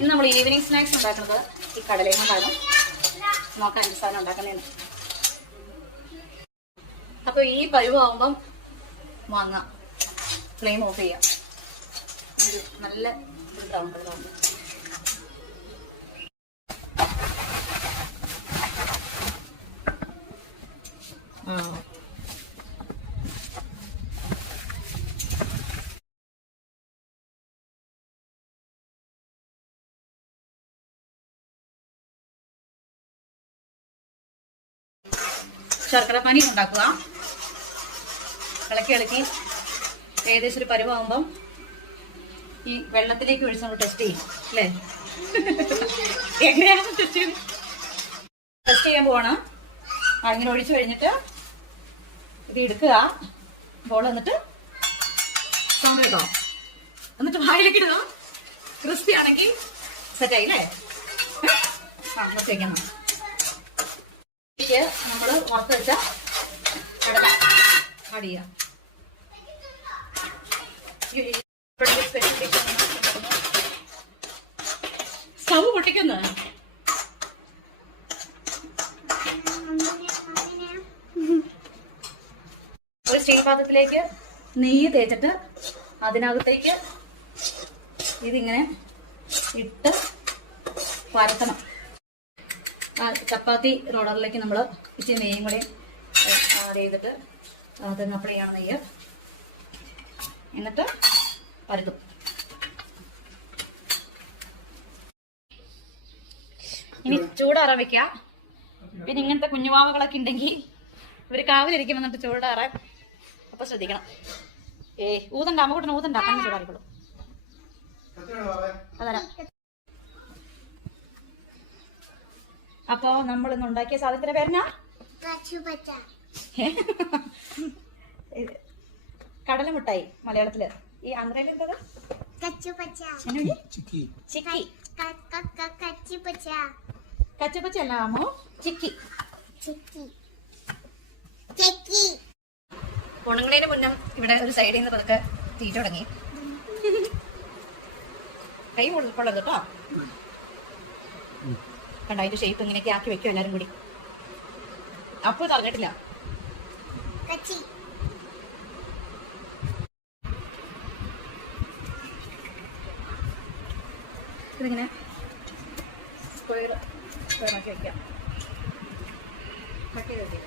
ഇന്ന് നമ്മൾ evening snacks ഉണ്ടാക്കുന്നത് ഈ കടലയും കൊണ്ടാണ്. നോക്കാൻ എന്ത് സാധനം ഉണ്ടാക്കുന്നതെന്ന്. അപ്പൊ ഈ പരുവാകുമ്പം മാങ്ങ ഫ്ലെയിം ഓഫ് ചെയ്യാം. നല്ല ഒരു ബ്രൗൺ കളറാകുമ്പോൾ ശർക്കര പാനി ഉണ്ടാക്കുക. ഇളക്കി ഇളക്കി. ഏകദേശം ഒരു പരുവാകുമ്പം ഈ വെള്ളത്തിലേക്ക് ഒഴിച്ച് നമ്മൾ ടെസ്റ്റ് ചെയ്യും അല്ലേ? എങ്ങനെയാണ് ടെസ്റ്റ് ടെസ്റ്റ് ചെയ്യാൻ പോവാണ്. അങ്ങനെ ഒഴിച്ചു കഴിഞ്ഞിട്ട് ഇത് എടുക്കുക. ബോൾ എന്നിട്ട് സൗണ്ട് കേട്ടോ. എന്നിട്ട് വായിലേക്ക് ഇടുക. ക്രിസ്പി ആണെങ്കിൽ സെറ്റായി അല്ലേ? ആ നമുക്ക് വയ്ക്കണം ഇതിൽ നമ്മൾ വറുത്ത് വെച്ച കടല ആഡ് ചെയ്യാം. സ്റ്റവ് പൊട്ടിക്കുന്നത് ഒരു സ്റ്റീൽ പാത്രത്തിലേക്ക് നെയ്യ് തേച്ചിട്ട് അതിനകത്തേക്ക് ഇതിങ്ങനെ ഇട്ട് പരത്തണം ചപ്പാത്തി റോളറിലേക്ക് നമ്മൾ ഇച്ചിരി നെയ്യും കൂടി ആഡ് ചെയ്തിട്ട് അത് അപ്ലൈ ചെയ്യണം നെയ്യ്. എന്നിട്ട് പരത്തും ഇനി ചൂടാറാൻ വെക്കുക പിന്നെ ഇങ്ങനത്തെ കുഞ്ഞുവാവകളൊക്കെ ഉണ്ടെങ്കിൽ ഇവർ കാവിലിരിക്കും എന്നിട്ട് ചൂടാറാൻ അപ്പൊ ശ്രദ്ധിക്കണം. ഏ ഊതണ്ട അമ്മ കൂട്ടണം ഊതണ്ട അങ്ങനെ ചൂടാറിക്കോളൂ. അപ്പോ നമ്മൾ ഇന്ന് ഉണ്ടാക്കിയ സാധനത്തിന്റെ പേരെന്നാ ഇത് കടലമുട്ടായി മലയാളത്തിൽ. ഈ ആന്ധ്രയിൽ എന്തത്? ചിക്കി. കച്ചപ്പച്ച അല്ല അമ്മോ? ചിക്കി. ഉണങ്ങണേന് മുന്നം ഇവിടെ ഒരു സൈഡിൽ നിന്ന് പതുക്കെ തീറ്റ തുടങ്ങി. കൈ കൊള്ളത് കേട്ടോ കണ്ട? അതിന്റെ ഷേപ്പ് ഇങ്ങനെയൊക്കെ ആക്കി വെക്കും എല്ലാരും കൂടി. അപ്പൊ തറഞ്ഞിട്ടില്ല ഇതിങ്ങനെ സ്ക്വയർ സ്ക്വയർ ആക്കി വെക്കാം. കട്ട് ചെയ്ത് വെക്കാം.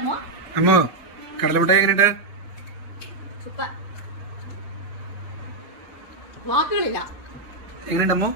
അമ്മ? അമ്മോ കടലമുട്ടായി എങ്ങനെയുണ്ട്? സൂപ്പർ വാക്കുകളില്ല എങ്ങനെയുണ്ടമ്മോ